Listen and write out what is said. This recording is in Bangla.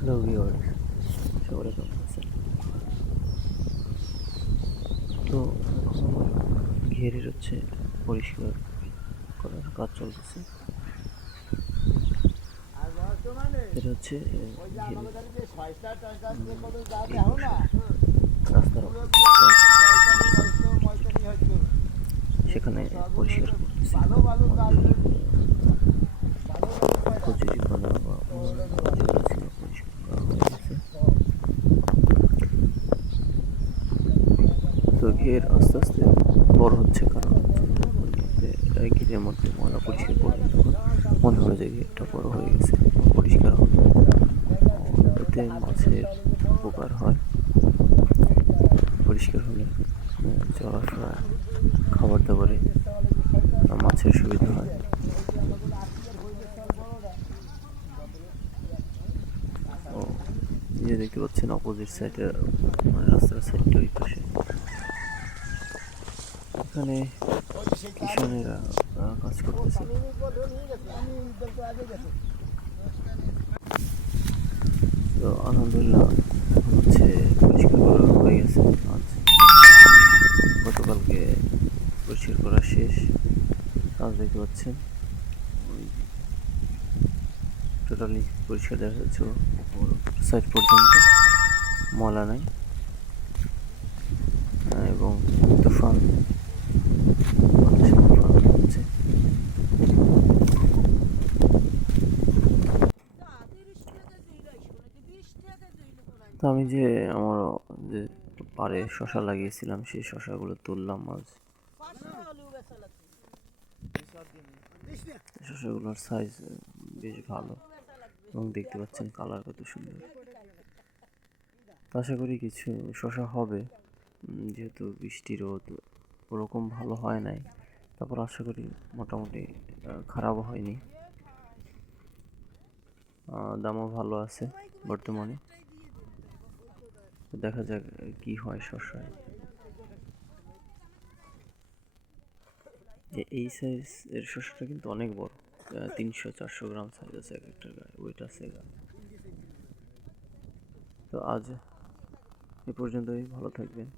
হ্যালো ভিওর সবাই কেমন আছেন তো ঘেরের হচ্ছে পরিষ্কার করার কাজ চলতেছে। এটা হচ্ছে রাস্তার সেখানে পরিষ্কার করতেছে। কচুরিপানা বা অন্যান্য যেগুলো ছিল পরিষ্কার করা হয়ে গেছে তো ঘের আস্তে আস্তে বড় হচ্ছে কারণ ঘেরের মধ্যে ময়লা পরিষ্কার করলে তখন মনে হবে যে ঘেরটা বড় হয়ে গেছে, পরিষ্কার হবে। এতে মাছের উপকার হয়, পরিষ্কার হলে চলাফেরা খাবার দাবারে মাছের সুবিধা হয়। ও যে দেখতে পাচ্ছেন অপোজিট সাইডে মানে রাস্তার সাইডটা ওই পাশে। এখানে কিষানেরা কাজ করতেছে। তো আলহামদুলিল্লাহ, এখন হচ্ছে পরিষ্কার করা হয়ে গেছে। আজ গতকালকে পরিষ্কার করা শেষ। আজ দেখতে পাচ্ছেন। টোটালি পরিষ্কার দেখা যাচ্ছে সাইড পর্যন্ত। ময়লা নাই। এবং তুফান। তো আমি যে আমার যে পাড়ে শশা লাগিয়েছিলাম, সেই শশাগুলো তুললাম আজ। শশাগুলোর সাইজ বেশ ভালো এবং দেখতে পাচ্ছেন কালার কত সুন্দর। আশা করি কিছু শশা হবে যেহেতু বৃষ্টি রোদ ওরকম ভালো হয় নাই। তারপর আশা করি মোটামুটি খারাপও হয়নি। দামও ভালো আছে বর্তমানে। দেখা যাক কি হয় শসায় যে এই সাইজ এর শসাটা কিন্তু অনেক বড়। তিনশো চারশো গ্রাম সাইজ আছে এক একটা গায়ে ওয়েট আছে তো আজ এ পর্যন্তই, ভালো থাকবেন।